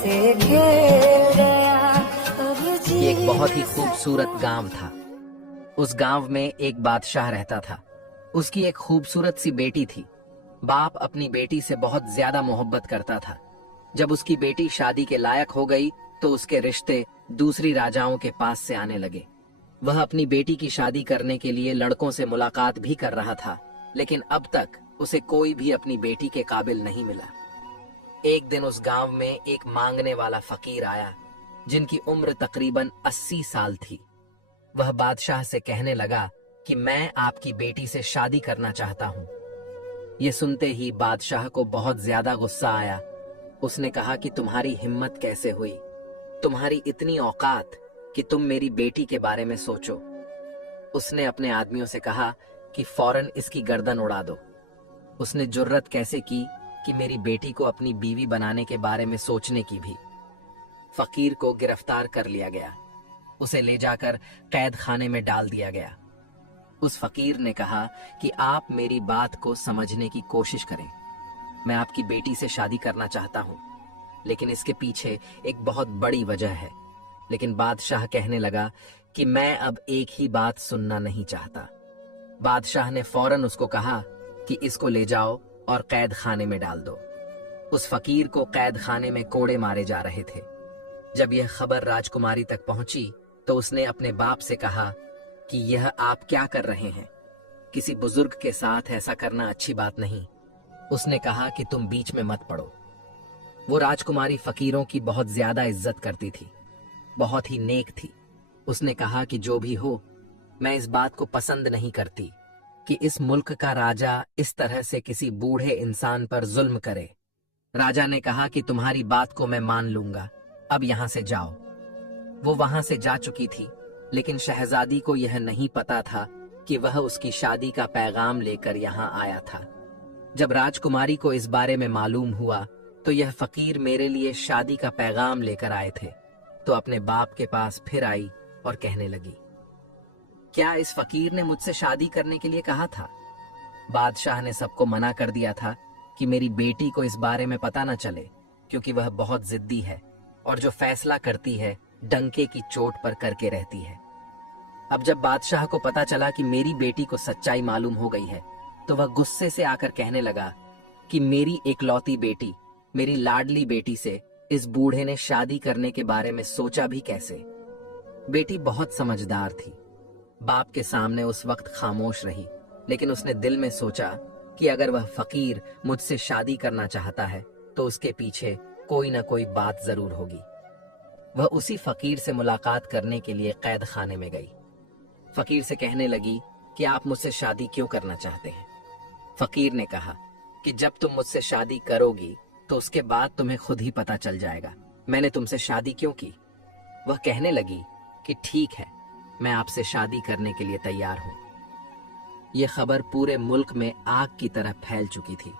से घेर गया अब ये एक बहुत ही खूबसूरत गांव था। उस गांव में एक बादशाह रहता था। उसकी एक खूबसूरत सी बेटी थी। बाप अपनी बेटी से बहुत ज्यादा मोहब्बत करता था। जब उसकी बेटी शादी के लायक हो गई तो उसके रिश्ते दूसरी राजाओं के पास से आने लगे। वह अपनी बेटी की शादी करने के लिए लड़कों से मुलाकात भी कर रहा था, लेकिन अब तक उसे कोई भी अपनी बेटी के काबिल नहीं मिला। एक दिन उस गांव में एक मांगने वाला फकीर आया, जिनकी उम्र तकरीबन 80 साल थी। वह बादशाह से कहने लगा कि मैं आपकी बेटी से शादी करना चाहता हूँ। ये सुनते ही बादशाह को बहुत ज्यादा गुस्सा आया। उसने कहा कि तुम्हारी हिम्मत कैसे हुई, तुम्हारी इतनी औकात कि तुम मेरी बेटी के बारे में सोचो। उसने अपने आदमियों से कहा कि फौरन इसकी गर्दन उड़ा दो। उसने जुर्रत कैसे की कि मेरी बेटी को अपनी बीवी बनाने के बारे में सोचने की भी। फकीर को गिरफ्तार कर लिया गया। उसे ले जाकर कैद खाने में डाल दिया गया। उस फकीर ने कहा कि आप मेरी बात को समझने की कोशिश करें। मैं आपकी बेटी से शादी करना चाहता हूं, लेकिन इसके पीछे एक बहुत बड़ी वजह है। लेकिन बादशाह कहने लगा कि मैं अब एक ही बात सुनना नहीं चाहता। बादशाह ने फौरन उसको कहा कि इसको ले जाओ और कैद खाने में डाल दो। उस फकीर को कैद खाने में कोड़े मारे जा रहे थे। जब यह खबर राजकुमारी तक पहुंची तो उसने अपने बाप से कहा कि यह आप क्या कर रहे हैं, किसी बुजुर्ग के साथ ऐसा करना अच्छी बात नहीं। उसने कहा कि तुम बीच में मत पड़ो। वो राजकुमारी फकीरों की बहुत ज्यादा इज्जत करती थी, बहुत ही नेक थी। उसने कहा कि जो भी हो, मैं इस बात को पसंद नहीं करती कि इस मुल्क का राजा इस तरह से किसी बूढ़े इंसान पर जुल्म करे। राजा ने कहा कि तुम्हारी बात को मैं मान लूंगा, अब यहां से जाओ। वो वहां से जा चुकी थी, लेकिन शहजादी को यह नहीं पता था कि वह उसकी शादी का पैगाम लेकर यहाँ आया था। जब राजकुमारी को इस बारे में मालूम हुआ तो यह फकीर मेरे लिए शादी का पैगाम लेकर आए थे, तो अपने बाप के पास फिर आई और कहने लगी, क्या इस फकीर ने मुझसे शादी करने के लिए कहा था? बादशाह ने सबको मना कर दिया था कि मेरी बेटी को इस बारे में पता न चले, क्योंकि वह बहुत जिद्दी है और जो फैसला करती है डंके की चोट पर करके रहती है। अब जब बादशाह को पता चला कि मेरी बेटी को सच्चाई मालूम हो गई है, तो वह गुस्से से आकर कहने लगा कि मेरी एकलौती बेटी, मेरी लाडली बेटी से इस बूढ़े ने शादी करने के बारे में सोचा भी कैसे? बेटी बहुत समझदार थी। बाप के सामने उस वक्त खामोश रही, लेकिन उसने दिल में सोचा कि अगर वह फकीर मुझसे शादी करना चाहता है तो उसके पीछे कोई ना कोई बात जरूर होगी। वह उसी फकीर से मुलाकात करने के लिए कैद खाने में गई। फकीर से कहने लगी कि आप मुझसे शादी क्यों करना चाहते हैं? फकीर ने कहा कि जब तुम मुझसे शादी करोगी तो उसके बाद तुम्हें खुद ही पता चल जाएगा मैंने तुमसे शादी क्यों की। वह कहने लगी कि ठीक है, मैं आपसे शादी करने के लिए तैयार हूं। यह खबर पूरे मुल्क में आग की तरह फैल चुकी थी।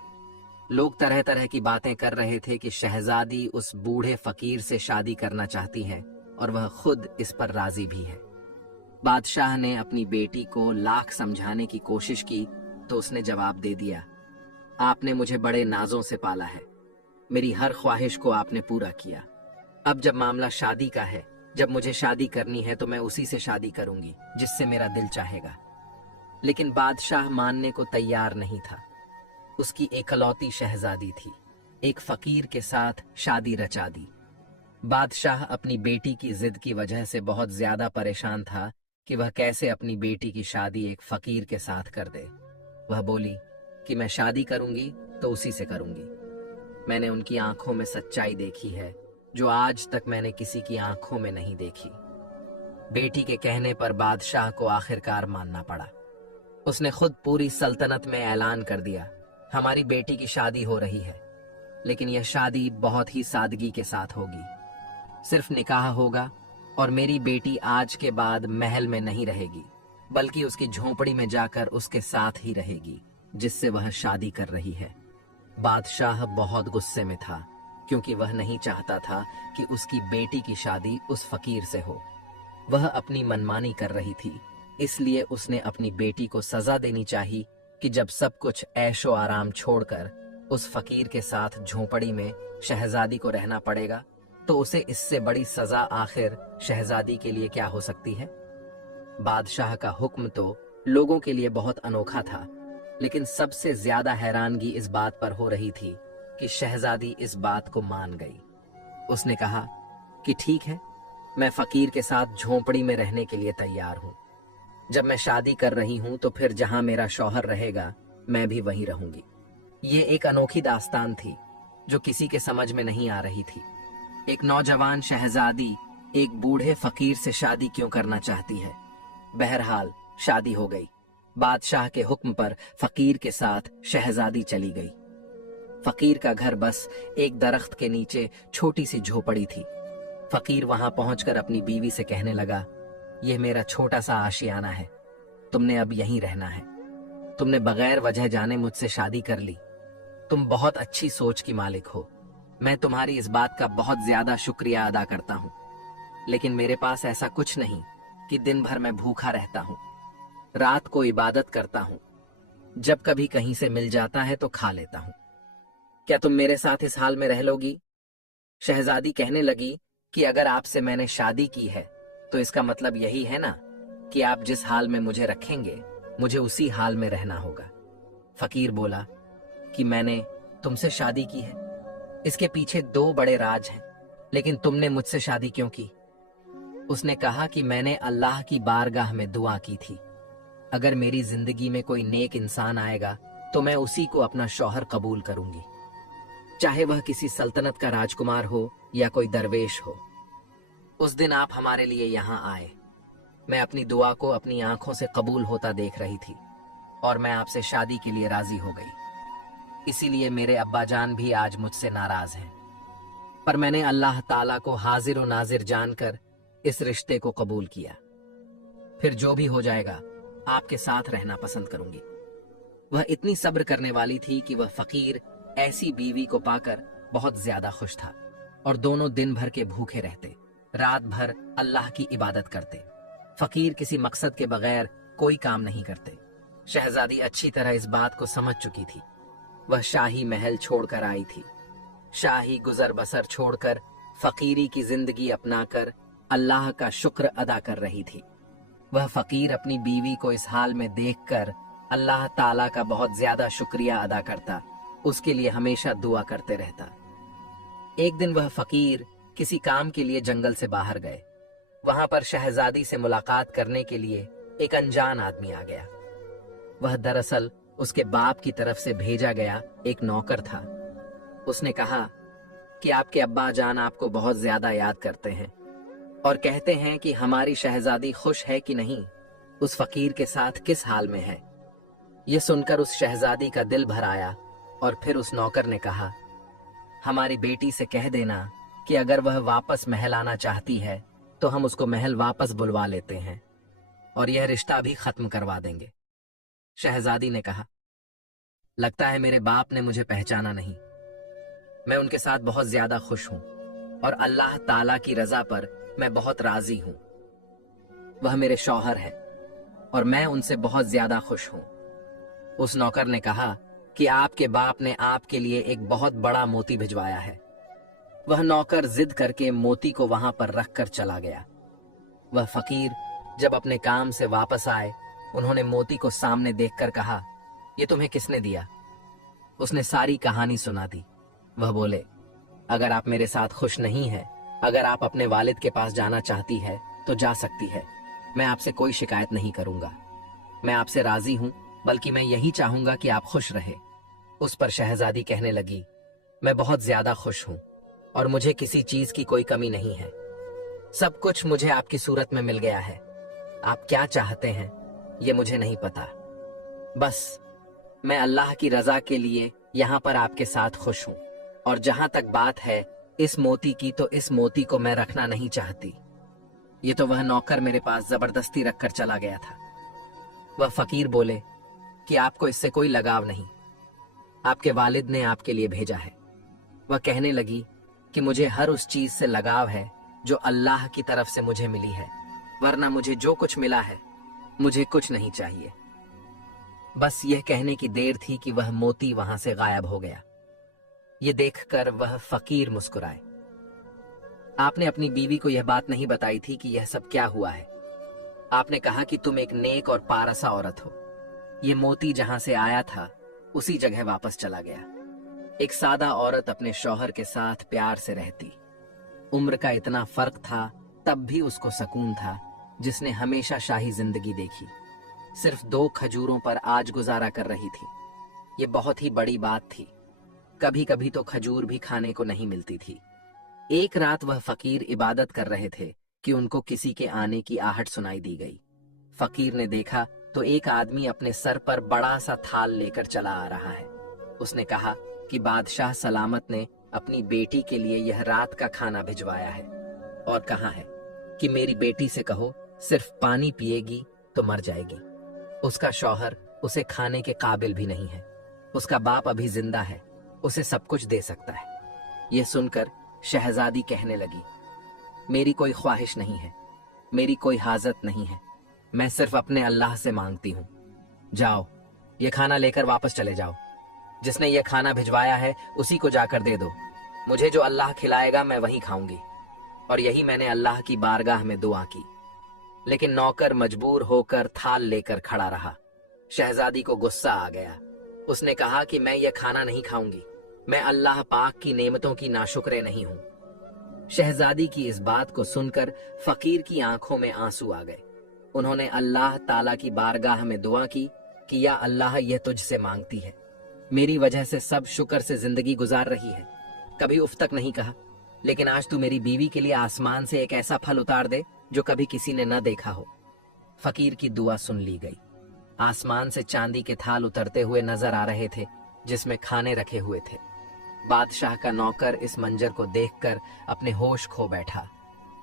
लोग तरह तरह की बातें कर रहे थे कि शहजादी उस बूढ़े फकीर से शादी करना चाहती है और वह खुद इस पर राजी भी है। बादशाह ने अपनी बेटी को लाख समझाने की कोशिश की तो उसने जवाब दे दिया, आपने मुझे बड़े नाजों से पाला है, मेरी हर ख्वाहिश को आपने पूरा किया। अब जब मामला शादी का है, जब मुझे शादी करनी है तो मैं उसी से शादी करूंगी जिससे मेरा दिल चाहेगा। लेकिन बादशाह मानने को तैयार नहीं था। उसकी एकलौती शहजादी थी, एक फकीर के साथ शादी रचा दी। बादशाह अपनी बेटी की जिद की वजह से बहुत ज्यादा परेशान था कि वह कैसे अपनी बेटी की शादी एक फकीर के साथ कर दे। वह बोली कि मैं शादी करूंगी तो उसी से करूंगी। मैंने उनकी आंखों में सच्चाई देखी है जो आज तक मैंने किसी की आंखों में नहीं देखी। बेटी के कहने पर बादशाह को आखिरकार मानना पड़ा। उसने खुद पूरी सल्तनत में ऐलान कर दिया, हमारी बेटी की शादी हो रही है, लेकिन यह शादी बहुत ही सादगी के साथ होगी। सिर्फ निकाह होगा और मेरी बेटी आज के बाद महल में नहीं रहेगी, बल्कि उसकी झोंपड़ी में जाकर उसके साथ ही रहेगी जिससे वह शादी कर रही है। बादशाह बहुत गुस्से में था क्योंकि वह नहीं चाहता था कि उसकी बेटी की शादी उस फकीर से हो। वह अपनी मनमानी कर रही थी, इसलिए उसने अपनी बेटी को सजा देनी चाहिए कि जब सब कुछ ऐशो आराम छोड़कर उस फकीर के साथ झोंपड़ी में शहजादी को रहना पड़ेगा तो उसे इससे बड़ी सजा आखिर शहजादी के लिए क्या हो सकती है। बादशाह का हुक्म तो लोगों के लिए अनोखा अनोखा था, लेकिन सबसे ज्यादा हैरानगी इस बात पर हो रही थी कि शहजादी इस बात को मान गई। उसने कहा कि ठीक है, मैं फकीर के साथ झोंपड़ी में रहने के लिए तैयार हूं। जब मैं शादी कर रही हूं तो फिर जहां मेरा शौहर रहेगा मैं भी वहीं रहूंगी। ये एक अनोखी दास्तान थी जो किसी के समझ में नहीं आ रही थी। एक नौजवान शहजादी एक बूढ़े फकीर से शादी क्यों करना चाहती है। बहरहाल शादी हो गई। बादशाह के हुक्म पर फकीर के साथ शहजादी चली गई। फकीर का घर बस एक दरख्त के नीचे छोटी सी झोपड़ी थी। फकीर वहां पहुंचकर अपनी बीवी से कहने लगा, यह मेरा छोटा सा आशियाना है, तुमने अब यहीं रहना है। तुमने बगैर वजह जाने मुझसे शादी कर ली। तुम बहुत अच्छी सोच की मालिक हो। मैं तुम्हारी इस बात का बहुत ज्यादा शुक्रिया अदा करता हूं, लेकिन मेरे पास ऐसा कुछ नहीं कि दिन भर मैं भूखा रहता हूं। रात को इबादत करता हूं, जब कभी कहीं से मिल जाता है तो खा लेता हूं। क्या तुम मेरे साथ इस हाल में रह लोगी? शहजादी कहने लगी कि अगर आपसे मैंने शादी की है तो इसका मतलब यही है ना कि आप जिस हाल में मुझे रखेंगे मुझे उसी हाल में रहना होगा। फकीर बोला कि मैंने तुमसे शादी की है, इसके पीछे 2 बड़े राज हैं, लेकिन तुमने मुझसे शादी क्यों की? उसने कहा कि मैंने अल्लाह की बारगाह में दुआ की थी, अगर मेरी जिंदगी में कोई नेक इंसान आएगा तो मैं उसी को अपना शौहर कबूल करूंगी, चाहे वह किसी सल्तनत का राजकुमार हो या कोई दरवेश हो। उस दिन आप हमारे लिए यहाँ आए, मैं अपनी दुआ को अपनी आंखों से कबूल होता देख रही थी और मैं आपसे शादी के लिए राजी हो गई। इसीलिए मेरे अब्बा जान भी आज मुझसे नाराज हैं, पर मैंने अल्लाह ताला को हाजिर और नाजिर जानकर इस रिश्ते को कबूल किया। फिर जो भी हो जाएगा आपके साथ रहना पसंद करूंगी। वह इतनी सब्र करने वाली थी कि वह फकीर ऐसी बीवी को पाकर बहुत ज्यादा खुश था और दोनों दिन भर के भूखे रहते, रात भर अल्लाह की इबादत करते। फकीर किसी मकसद के बगैर कोई काम नहीं करते। शहजादी अच्छी तरह इस बात को समझ चुकी थी। वह शाही महल छोड़कर आई थी, शाही गुजर बसर छोड़कर फकीरी की जिंदगी अपनाकर अल्लाह का शुक्र अदा कर रही थी। वह फकीर अपनी बीवी को इस हाल में देखकर अल्लाह ताला का बहुत ज्यादा शुक्रिया अदा करता, उसके लिए हमेशा दुआ करते रहता। एक दिन वह फकीर किसी काम के लिए जंगल से बाहर गए। वहां पर शहजादी से मुलाकात करने के लिए एक अनजान आदमी आ गया। वह दरअसल उसके बाप की तरफ से भेजा गया एक नौकर था। उसने कहा कि आपके अब्बा जान आपको बहुत ज्यादा याद करते हैं और कहते हैं कि हमारी शहजादी खुश है कि नहीं, उस फकीर के साथ किस हाल में है। यह सुनकर उस शहजादी का दिल भर आया और फिर उस नौकर ने कहा, हमारी बेटी से कह देना कि अगर वह वापस महल आना चाहती है तो हम उसको महल वापस बुलवा लेते हैं और यह रिश्ता भी खत्म करवा देंगे। शहजादी ने कहा, लगता है मेरे बाप ने मुझे पहचाना नहीं। मैं उनके साथ बहुत ज्यादा खुश हूं और अल्लाह ताला की रजा पर मैं बहुत राजी हूं। वह मेरे शौहर है और मैं उनसे बहुत ज्यादा खुश हूं। उस नौकर ने कहा कि आपके बाप ने आपके लिए एक बहुत बड़ा मोती भिजवाया है। वह नौकर जिद करके मोती को वहां पर रखकर चला गया। वह फकीर जब अपने काम से वापस आए, उन्होंने मोती को सामने देखकर कहा, ये तुम्हें किसने दिया? उसने सारी कहानी सुना दी। वह बोले, अगर आप मेरे साथ खुश नहीं है, अगर आप अपने वालिद के पास जाना चाहती है तो जा सकती है, मैं आपसे कोई शिकायत नहीं करूंगा। मैं आपसे राजी हूं, बल्कि मैं यही चाहूंगा कि आप खुश रहे। उस पर शहजादी कहने लगी, मैं बहुत ज्यादा खुश हूं और मुझे किसी चीज की कोई कमी नहीं है। सब कुछ मुझे आपकी सूरत में मिल गया है। आप क्या चाहते हैं ये मुझे नहीं पता, बस मैं अल्लाह की रजा के लिए यहाँ पर आपके साथ खुश हूं। और जहां तक बात है इस मोती की, तो इस मोती को मैं रखना नहीं चाहती। ये तो वह नौकर मेरे पास जबरदस्ती रखकर चला गया था। वह फकीर बोले कि आपको इससे कोई लगाव नहीं, आपके वालिद ने आपके लिए भेजा है। वह कहने लगी कि मुझे हर उस चीज से लगाव है जो अल्लाह की तरफ से मुझे मिली है, वरना मुझे जो कुछ मिला है मुझे कुछ नहीं चाहिए। बस यह कहने की देर थी कि वह मोती वहां से गायब हो गया। ये देखकर वह फकीर मुस्कुराए। आपने अपनी बीवी को यह बात नहीं बताई थी कि यह सब क्या हुआ है। आपने कहा कि तुम एक नेक और पारसा औरत हो। ये मोती जहां से आया था उसी जगह वापस चला गया। एक सादा औरत अपने शौहर के साथ प्यार से रहती। उम्र का इतना फर्क था, तब भी उसको सुकून था, जिसने हमेशा शाही जिंदगी देखी। सिर्फ 2 खजूरों पर आज गुजारा कर रही थी। ये बहुत ही बड़ी बात थी। कभी कभी तो खजूर भी खाने को नहीं मिलती थी। एक रात वह फकीर इबादत कर रहे थे कि उनको किसी के आने की आहट सुनाई दी गई। फकीर ने देखा तो एक आदमी अपने सर पर बड़ा सा थाल लेकर चला आ रहा है। उसने कहा कि बादशाह सलामत ने अपनी बेटी के लिए यह रात का खाना भिजवाया है और कहा है कि मेरी बेटी से कहो सिर्फ पानी पिएगी तो मर जाएगी। उसका शौहर उसे खाने के काबिल भी नहीं है। उसका बाप अभी जिंदा है, उसे सब कुछ दे सकता है। यह सुनकर शहजादी कहने लगी, मेरी कोई ख्वाहिश नहीं है, मेरी कोई हाजत नहीं है, मैं सिर्फ अपने अल्लाह से मांगती हूँ। जाओ, ये खाना लेकर वापस चले जाओ। जिसने ये खाना भिजवाया है उसी को जाकर दे दो। मुझे जो अल्लाह खिलाएगा मैं वही खाऊंगी। और यही मैंने अल्लाह की बारगाह में दुआ की। लेकिन नौकर मजबूर होकर थाल लेकर खड़ा रहा। शहजादी को गुस्सा आ गया। उसने कहा कि मैं ये खाना नहीं खाऊंगी, मैं अल्लाह पाक की नेमतों की नाशुक्रे नहीं हूं। शहजादी की इस बात को सुनकर फकीर की आंखों में आंसू आ गए। उन्होंने अल्लाह ताला की बारगाह में दुआ की कि या अल्लाह, यह तुझसे मांगती है, मेरी वजह से सब शुक्र से जिंदगी गुजार रही है, कभी उफ तक नहीं कहा, लेकिन आज तू मेरी बीवी के लिए आसमान से एक ऐसा फल उतार दे जो कभी किसी ने न देखा हो। फकीर की दुआ सुन ली गई। आसमान से चांदी के थाल उतरते हुए नजर आ रहे थे जिसमें खाने रखे हुए थे। बादशाह का नौकर इस मंजर को देखकर अपने होश खो बैठा।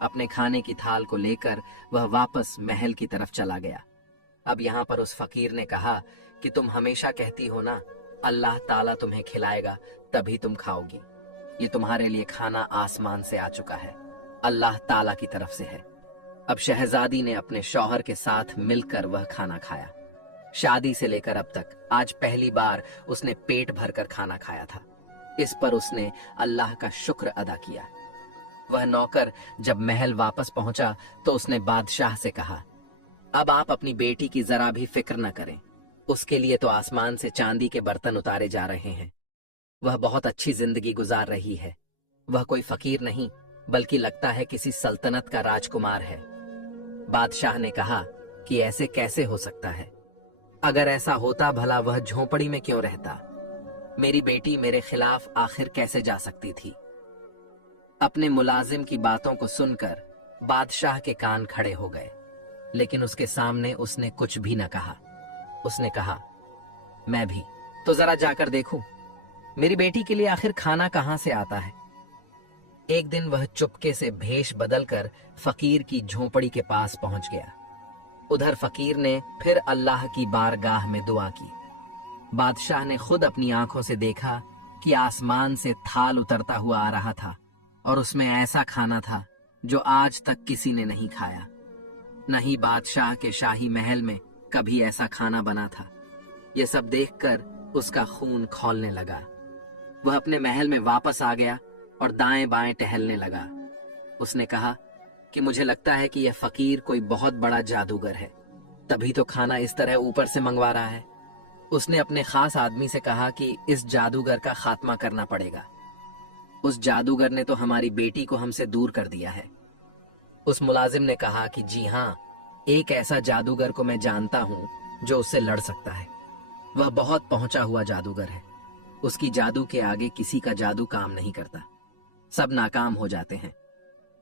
अपने खाने की थाल को लेकर वह वापस महल की तरफ चला गया। अब यहाँ पर उस फकीर ने कहा कि तुम हमेशा कहती हो ना, अल्लाह ताला तुम्हें खिलाएगा तभी तुम खाओगी। ये तुम्हारे लिए खाना आसमान से आ चुका है, अल्लाह ताला की तरफ से है। अब शहजादी ने अपने शौहर के साथ मिलकर वह खाना खाया। शादी से लेकर अब तक आज पहली बार उसने पेट भरकर खाना खाया था। इस पर उसने अल्लाह का शुक्र अदा किया। वह नौकर जब महल वापस पहुंचा तो उसने बादशाह से कहा, अब आप अपनी बेटी की जरा भी फिक्र न करें, उसके लिए तो आसमान से चांदी के बर्तन उतारे जा रहे हैं। वह बहुत अच्छी जिंदगी गुजार रही है। वह कोई फकीर नहीं बल्कि लगता है किसी सल्तनत का राजकुमार है। बादशाह ने कहा कि ऐसे कैसे हो सकता है? अगर ऐसा होता भला वह झोपड़ी में क्यों रहता? मेरी बेटी मेरे खिलाफ आखिर कैसे जा सकती थी? अपने मुलाजिम की बातों को सुनकर बादशाह के कान खड़े हो गए, लेकिन उसके सामने उसने कुछ भी न कहा। उसने कहा, मैं भी तो जरा जाकर देखूं, मेरी बेटी के लिए आखिर खाना कहां से आता है। एक दिन वह चुपके से भेष बदलकर फकीर की झोपड़ी के पास पहुंच गया। उधर फकीर ने फिर अल्लाह की बारगाह में दुआ की। बादशाह ने खुद अपनी आंखों से देखा कि आसमान से थाल उतरता हुआ आ रहा था और उसमें ऐसा खाना था जो आज तक किसी ने नहीं खाया। न ही बादशाह के शाही महल में कभी ऐसा खाना बना था। यह सब देखकर उसका खून खौलने लगा। वह अपने महल में वापस आ गया और दाएं बाएं टहलने लगा। उसने कहा कि मुझे लगता है कि यह फकीर कोई बहुत बड़ा जादूगर है, तभी तो खाना इस तरह ऊपर से मंगवा रहा है। उसने अपने खास आदमी से कहा कि इस जादूगर का खात्मा करना पड़ेगा। उस जादूगर ने तो हमारी बेटी को हमसे दूर कर दिया है। उस मुलाजिम ने कहा कि जी हाँ, एक ऐसा जादूगर को मैं जानता हूँ जो उससे लड़ सकता है। वह बहुत पहुंचा हुआ जादूगर है। उसकी जादू के आगे किसी का जादू काम नहीं करता, सब नाकाम हो जाते हैं।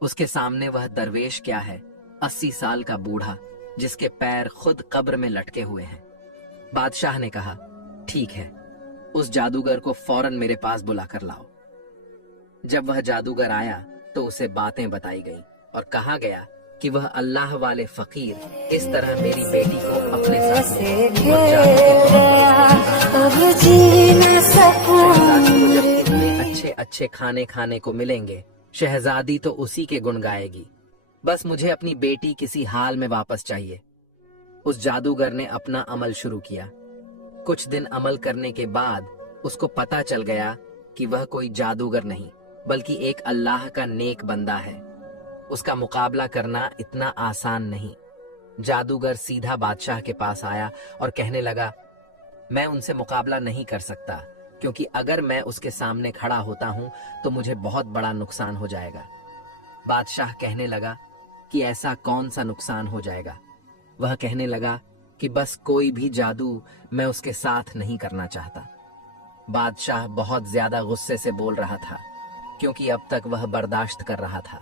उसके सामने वह दरवेश क्या है, 80 साल का बूढ़ा जिसके पैर खुद कब्र में लटके हुए हैं। बादशाह ने कहा, ठीक है, उस जादूगर को फौरन मेरे पास बुलाकर लाओ। जब वह जादूगर आया तो उसे बातें बताई गई और कहा गया कि वह अल्लाह वाले फकीर इस तरह मेरी बेटी को अपने साथ अच्छे अच्छे खाने खाने को मिलेंगे, शहजादी तो उसी के गुण गाएगी। बस मुझे अपनी बेटी किसी हाल में वापस चाहिए। उस जादूगर ने अपना अमल शुरू किया। कुछ दिन अमल करने के बाद उसको पता चल गया कि वह कोई जादूगर नहीं बल्कि एक अल्लाह का नेक बंदा है। उसका मुकाबला करना इतना आसान नहीं। जादूगर सीधा बादशाह के पास आया और कहने लगा, मैं उनसे मुकाबला नहीं कर सकता, क्योंकि अगर मैं उसके सामने खड़ा होता हूं तो मुझे बहुत बड़ा नुकसान हो जाएगा। बादशाह कहने लगा कि ऐसा कौन सा नुकसान हो जाएगा। वह कहने लगा कि बस कोई भी जादू मैं उसके साथ नहीं करना चाहता। बादशाह बहुत ज्यादा गुस्से से बोल रहा था, क्योंकि अब तक वह बर्दाश्त कर रहा था।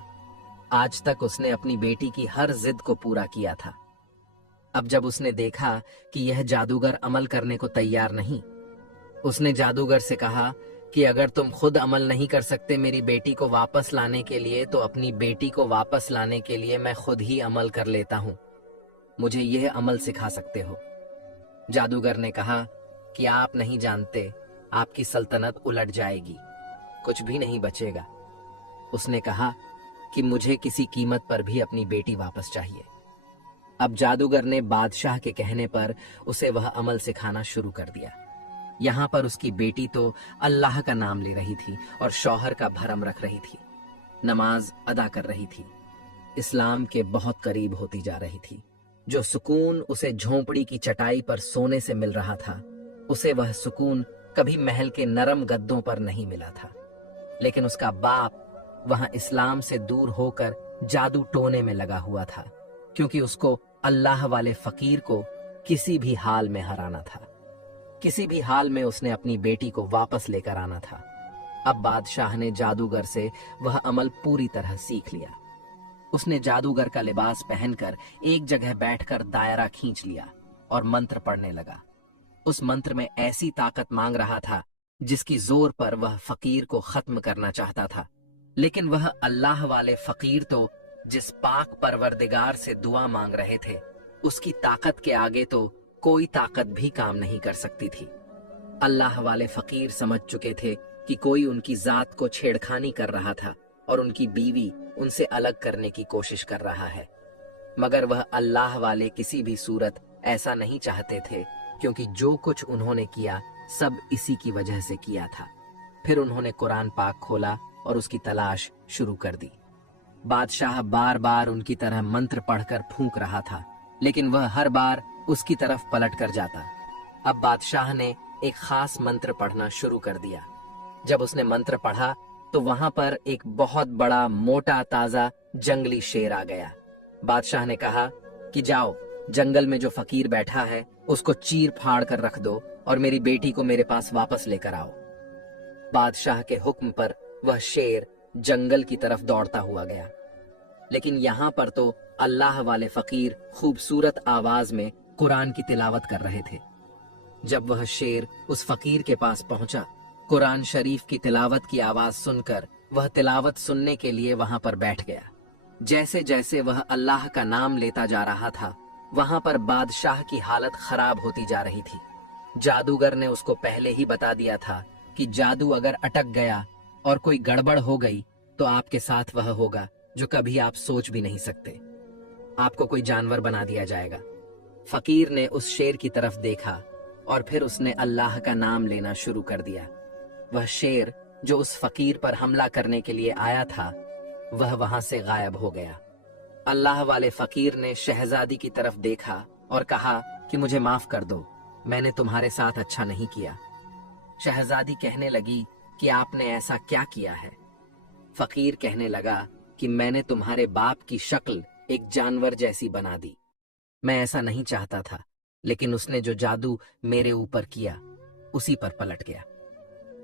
आज तक उसने अपनी बेटी की हर जिद को पूरा किया था। अब जब उसने देखा कि यह जादूगर अमल करने को तैयार नहीं, उसने जादूगर से कहा कि अगर तुम खुद अमल नहीं कर सकते मेरी बेटी को वापस लाने के लिए, तो अपनी बेटी को वापस लाने के लिए मैं खुद ही अमल कर लेता हूं। मुझे यह अमल सिखा सकते हो। जादूगर ने कहा कि आप नहीं जानते, आपकी सल्तनत उलट जाएगी, कुछ भी नहीं बचेगा। उसने कहा कि मुझे किसी कीमत पर भी अपनी बेटी वापस चाहिए। अब जादूगर ने बादशाह के कहने पर उसे वह अमल सिखाना शुरू कर दिया। यहाँ पर उसकी बेटी तो अल्लाह का नाम ले रही थी और शौहर का भरम रख रही थी, नमाज अदा कर रही थी, इस्लाम के बहुत करीब होती जा रही थी। जो सुकून उसे झोंपड़ी की चटाई पर सोने से मिल रहा था, उसे वह सुकून कभी महल के नरम गद्दों पर नहीं मिला था। लेकिन उसका बाप वहां इस्लाम से दूर होकर जादू टोने में लगा हुआ था, क्योंकि उसको अल्लाह वाले फकीर को किसी भी हाल में हराना था। किसी भी हाल में उसने अपनी बेटी को वापस लेकर आना था। अब बादशाह ने जादूगर से वह अमल पूरी तरह सीख लिया। उसने जादूगर का लिबास पहनकर एक जगह बैठकर दायरा खींच लिया और मंत्र पढ़ने लगा। उस मंत्र में ऐसी ताकत मांग रहा था जिसकी जोर पर वह फकीर को खत्म करना चाहता था। लेकिन वह अल्लाह वाले फकीर तो जिस पाक परवरदिगार से दुआ मांग रहे थे, उसकी ताकत के आगे तो कोई ताकत भी काम नहीं कर सकती थी। अल्लाह वाले फकीर समझ चुके थे कि कोई उनकी जात को छेड़खानी कर रहा था और उनकी बीवी उनसे अलग करने की कोशिश कर रहा है। मगर वह अल्लाह वाले किसी भी सूरत ऐसा नहीं चाहते थे, क्योंकि जो कुछ उन्होंने किया सब इसी की वजह से किया था। फिर उन्होंने कुरान पाक खोला और उसकी तलाश शुरू कर दी। बादशाह बार बार उनकी तरह मंत्र पढ़कर फूंक रहा था, लेकिन वह हर बार उसकी तरफ पलट कर जाता। अब बादशाह ने एक खास मंत्र पढ़ना शुरू कर दिया। जब उसने मंत्र पढ़ा तो वहां पर एक बहुत बड़ा मोटा ताजा जंगली शेर आ गया। बादशाह ने कहा कि जाओ, जंगल में जो फकीर बैठा है उसको चीर फाड़ कर रख दो और मेरी बेटी को मेरे पास वापस लेकर आओ। बादशाह के हुक्म पर वह शेर जंगल की तरफ दौड़ता हुआ गया। लेकिन यहाँ पर तो अल्लाह वाले फकीर खूबसूरत आवाज में कुरान की तिलावत कर रहे थे। जब वह शेर उस फकीर के पास पहुंचा, कुरान शरीफ की तिलावत की आवाज सुनकर वह तिलावत सुनने के लिए वहां पर बैठ गया। जैसे जैसे वह अल्लाह का नाम लेता जा रहा था, वहां पर बादशाह की हालत खराब होती जा रही थी। जादूगर ने उसको पहले ही बता दिया था कि जादू अगर अटक गया और कोई गड़बड़ हो गई तो आपके साथ वह होगा जो कभी आप सोच भी नहीं सकते। आपको कोई जानवर बना दिया जाएगा। फकीर ने उस शेर की तरफ देखा और फिर उसने अल्लाह का नाम लेना शुरू कर दिया। वह शेर जो उस फकीर पर हमला करने के लिए आया था, वह वहां से गायब हो गया। अल्लाह वाले फकीर ने शहजादी की तरफ देखा और कहा कि मुझे माफ कर दो, मैंने तुम्हारे साथ अच्छा नहीं किया। शहजादी कहने लगी कि आपने ऐसा क्या किया है? फकीर कहने लगा कि मैंने तुम्हारे बाप की शक्ल एक जानवर जैसी बना दी। मैं ऐसा नहीं चाहता था, लेकिन उसने जो जादू मेरे ऊपर किया उसी पर पलट गया।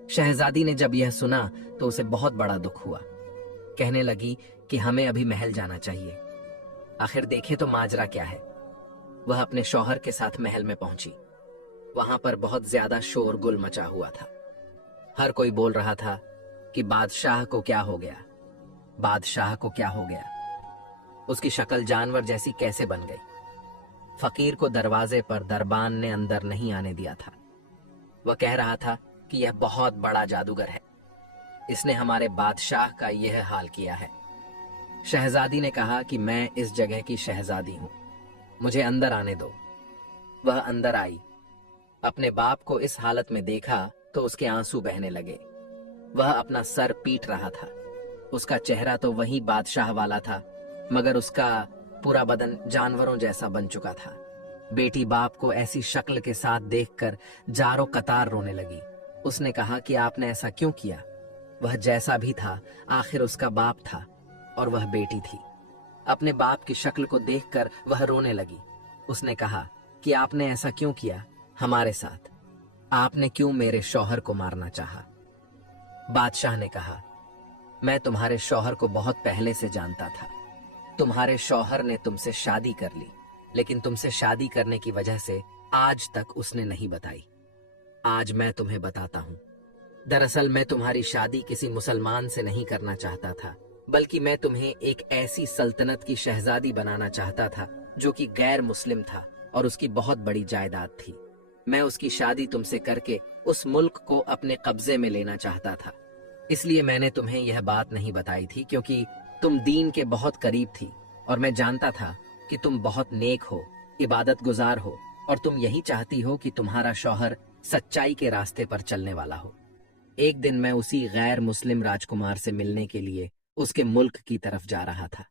शहजादी ने जब यह सुना तो उसे बहुत बड़ा दुख हुआ। कहने लगी कि हमें अभी महल जाना चाहिए, आखिर देखे तो माजरा क्या है। वह अपने शौहर के साथ महल में पहुंची। वहां पर बहुत ज्यादा शोरगुल मचा हुआ था। हर कोई बोल रहा था कि बादशाह को क्या हो गया, बादशाह को क्या हो गया, उसकी शक्ल जानवर जैसी कैसे बन गई। फकीर को दरवाजे पर दरबान ने अंदर नहीं आने दिया था। वह कह रहा था कि यह बहुत बड़ा जादूगर है, इसने हमारे बादशाह का यह हाल किया है। शहजादी ने कहा कि मैं इस जगह की शहजादी हूं, मुझे अंदर आने दो। वह अंदर आई। अपने बाप को इस हालत में देखा तो उसके आंसू बहने लगे। वह अपना सर पीट रहा था। उसका चेहरा तो वही बादशाह वाला था, मगर उसका पूरा बदन जानवरों जैसा बन चुका था। बेटी बाप को ऐसी शक्ल के साथ देखकर जारो कतार रोने लगी। उसने कहा कि आपने ऐसा क्यों किया? वह जैसा भी था आखिर उसका बाप था और वह बेटी थी। अपने बाप की शक्ल को देखकर वह रोने लगी। उसने कहा कि आपने ऐसा क्यों किया हमारे साथ? आपने क्यों मेरे शौहर को मारना चाहा? बादशाह ने कहा, मैं तुम्हारे शौहर को बहुत पहले से जानता था। तुम्हारे शौहर ने तुमसे शादी कर ली, लेकिन तुमसे शादी करने की वजह से आज तक उसने नहीं बताई। आज मैं तुम्हें बताता हूँ। दरअसल मैं तुम्हारी शादी किसी मुसलमान से नहीं करना चाहता था, बल्कि मैं तुम्हें एक ऐसी सल्तनत की शहजादी बनाना चाहता था जो कि गैर मुस्लिम था और उसकी बहुत बड़ी जायदाद थी। मैं उसकी शादी तुमसे करके उस मुल्क को अपने कब्जे में लेना चाहता था। इसलिए मैंने तुम्हें यह बात नहीं बताई थी, क्योंकि तुम दीन के बहुत करीब थी और मैं जानता था कि तुम बहुत नेक हो, इबादत गुजार हो और तुम यही चाहती हो कि तुम्हारा शौहर सच्चाई के रास्ते पर चलने वाला हो। एक दिन मैं उसी गैर मुस्लिम राजकुमार से मिलने के लिए उसके मुल्क की तरफ जा रहा था।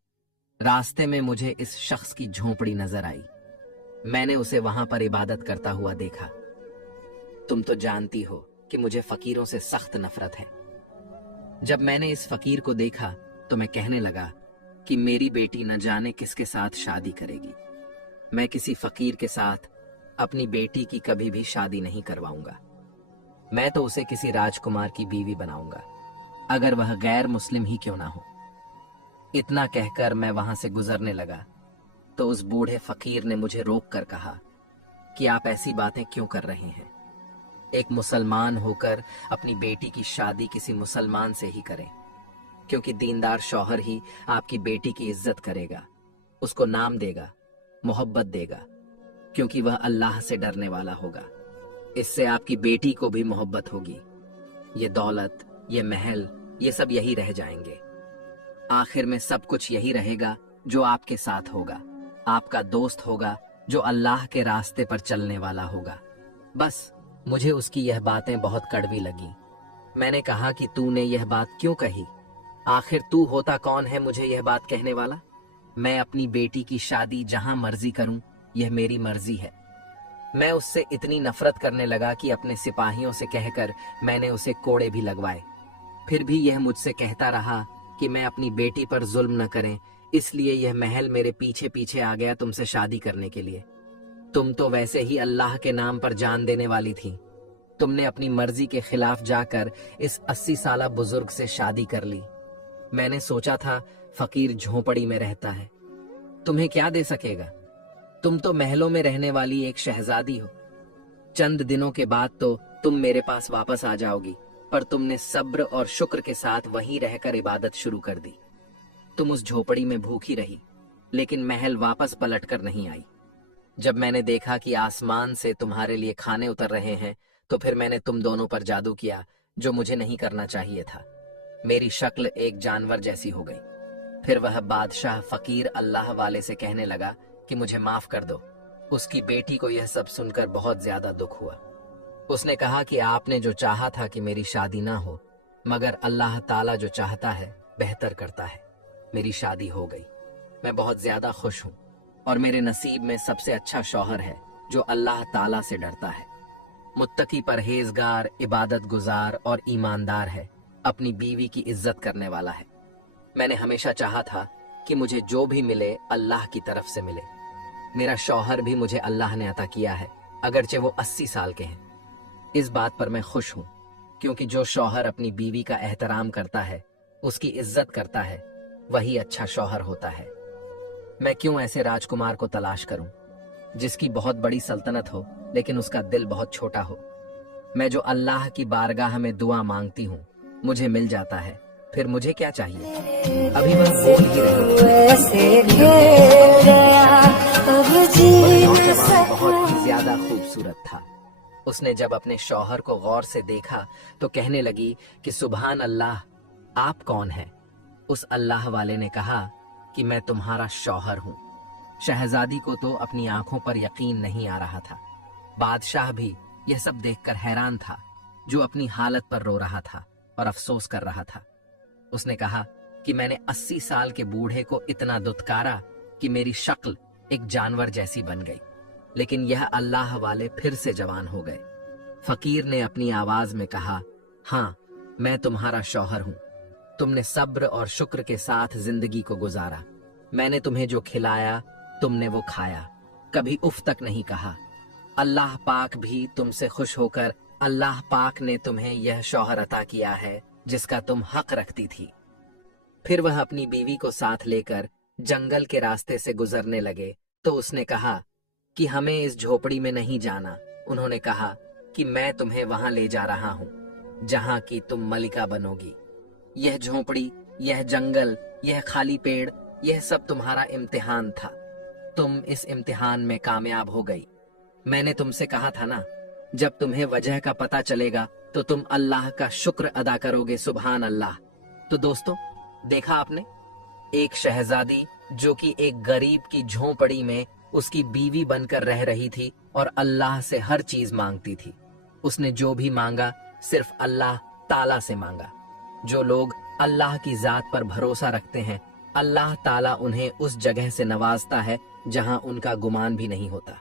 रास्ते में मुझे इस शख्स की झोंपड़ी नजर आई। मैंने उसे वहां पर इबादत करता हुआ देखा। तुम तो जानती हो कि मुझे फकीरों से सख्त नफरत है। जब मैंने इस फकीर को देखा तो मैं कहने लगा कि मेरी बेटी न जाने किसके साथ शादी करेगी। मैं किसी फकीर के साथ अपनी बेटी की कभी भी शादी नहीं करवाऊंगा। मैं तो उसे किसी राजकुमार की बीवी बनाऊंगा, अगर वह गैर मुस्लिम ही क्यों ना हो। इतना कहकर मैं वहां से गुजरने लगा तो उस बूढ़े फकीर ने मुझे रोक कर कहा कि आप ऐसी बातें क्यों कर रहे हैं? एक मुसलमान होकर अपनी बेटी की शादी किसी मुसलमान से ही करें, क्योंकि दीनदार शौहर ही आपकी बेटी की इज्जत करेगा, उसको नाम देगा, मोहब्बत देगा, क्योंकि वह अल्लाह से डरने वाला होगा। इससे आपकी बेटी को भी मोहब्बत होगी। ये दौलत, ये महल, ये सब यही रह जाएंगे। आखिर में सब कुछ यही रहेगा जो आपके साथ होगा। आपका दोस्त होगा जो अल्लाह के रास्ते पर चलने वाला होगा। बस मुझे उसकी यह बातें बहुत कड़वी लगी। मैंने कहा कि तूने यह बात क्यों कही? आखिर तू होता कौन है मुझे यह बात कहने वाला? मैं अपनी बेटी की शादी जहां मर्जी करूं, यह मेरी मर्जी है। मैं उससे इतनी नफरत करने लगा कि अपने सिपाहियों से कहकर मैंने उसे कोड़े भी लगवाए। फिर भी यह मुझसे कहता रहा कि मैं अपनी बेटी पर जुल्म न करें, इसलिए यह महल मेरे पीछे पीछे आ गया तुमसे शादी करने के लिए। तुम तो वैसे ही अल्लाह के नाम पर जान देने वाली थी। तुमने अपनी मर्जी के खिलाफ जाकर इस 80 साला बुजुर्ग से शादी कर ली। मैंने सोचा था फकीर झोंपड़ी में रहता है, तुम्हें क्या दे सकेगा? तुम तो महलों में रहने वाली एक शहजादी हो। चंद दिनों के बाद तो तुम मेरे पास वापस आ जाओगी, पर तुमने सब्र और शुक्र के साथ वहीं रहकर इबादत शुरू कर दी। तुम उस झोपड़ी में भूखी रही, लेकिन महल वापस पलट कर नहीं आई। जब मैंने देखा कि आसमान से तुम्हारे लिए खाने उतर रहे हैं, तो फिर मैंने तुम दोनों पर जादू किया, जो मुझे नहीं करना चाहिए था। मेरी शक्ल एक जानवर जैसी हो गई। फिर वह बादशाह फकीर अल्लाह वाले से कहने लगा कि मुझे माफ कर दो। उसकी बेटी को यह सब सुनकर बहुत ज्यादा दुख हुआ। उसने कहा कि आपने जो चाहा था कि मेरी शादी ना हो, मगर अल्लाह ताला जो चाहता है बेहतर करता है। मेरी शादी हो गई। मैं बहुत ज्यादा खुश हूँ और मेरे नसीब में सबसे अच्छा शौहर है जो अल्लाह ताला से डरता है, मुत्तकी, परहेजगार, इबादत गुजार और ईमानदार है, अपनी बीवी की इज्जत करने वाला है। मैंने हमेशा चाहा था कि मुझे जो भी मिले अल्लाह की तरफ से मिले। मेरा शौहर भी मुझे अल्लाह ने अता किया है, अगरचे वो 80 साल के हैं। इस बात पर मैं खुश हूँ, क्योंकि जो शौहर अपनी बीवी का एहतराम करता है, उसकी इज्जत करता है, वही अच्छा शौहर होता है। मैं क्यों ऐसे राजकुमार को तलाश करूं जिसकी बहुत बड़ी सल्तनत हो लेकिन उसका दिल बहुत छोटा हो? मैं जो अल्लाह की बारगाह में दुआ मांगती हूँ मुझे मिल जाता है, फिर मुझे क्या चाहिए? अभी बस बोल ही रही थी। ऐसे घेर गया अब जी वह न नौजवान बहुत ही सका। ज्यादा खूबसूरत था। उसने जब अपने शौहर को गौर से देखा तो कहने लगी कि सुभान अल्लाह, आप कौन हैं? उस अल्लाह वाले ने कहा कि मैं तुम्हारा शौहर हूं। शहजादी को तो अपनी आंखों पर यकीन नहीं आ रहा था। बादशाह भी यह सब देखकर हैरान था, जो अपनी हालत पर रो रहा था और अफसोस कर रहा था। उसने कहा कि मैंने 80 साल के बूढ़े को इतना दुत्कारा कि मेरी शक्ल एक जानवर जैसी बन गई, लेकिन यह अल्लाह वाले फिर से जवान हो गए। फकीर ने अपनी आवाज में कहा, हाँ, मैं तुम्हारा शौहर हूं। तुमने सब्र और शुक्र के साथ जिंदगी को गुजारा। मैंने तुम्हें जो खिलाया तुमने वो खाया, कभी उफ तक नहीं कहा। अल्लाह पाक भी तुमसे खुश होकर अल्लाह पाक ने तुम्हें यह शौहर अता किया है जिसका तुम हक रखती थी। फिर वह अपनी बीवी को साथ लेकर जंगल के रास्ते से गुजरने लगे तो उसने कहा कि हमें इस झोपड़ी में नहीं जाना। उन्होंने कहा कि मैं तुम्हें वहां ले जा रहा हूं जहां की तुम मलिका बनोगी। यह झोपड़ी, यह जंगल, यह खाली पेड़, यह सब तुम्हारा इम्तिहान था। तुम इस इम्तिहान में कामयाब हो गई। मैंने तुमसे कहा था ना, जब तुम्हें वजह का पता चलेगा तो तुम अल्लाह का शुक्र अदा करोगे। सुभान अल्लाह। तो दोस्तों, देखा आपने, एक शहजादी जो कि एक गरीब की झोंपड़ी में उसकी बीवी बनकर रह रही थी और अल्लाह से हर चीज मांगती थी। उसने जो भी मांगा सिर्फ अल्लाह ताला से मांगा। जो लोग अल्लाह की जात पर भरोसा रखते हैं, अल्लाह ताला उन्हें उस जगह से नवाजता है जहां उनका गुमान भी नहीं होता।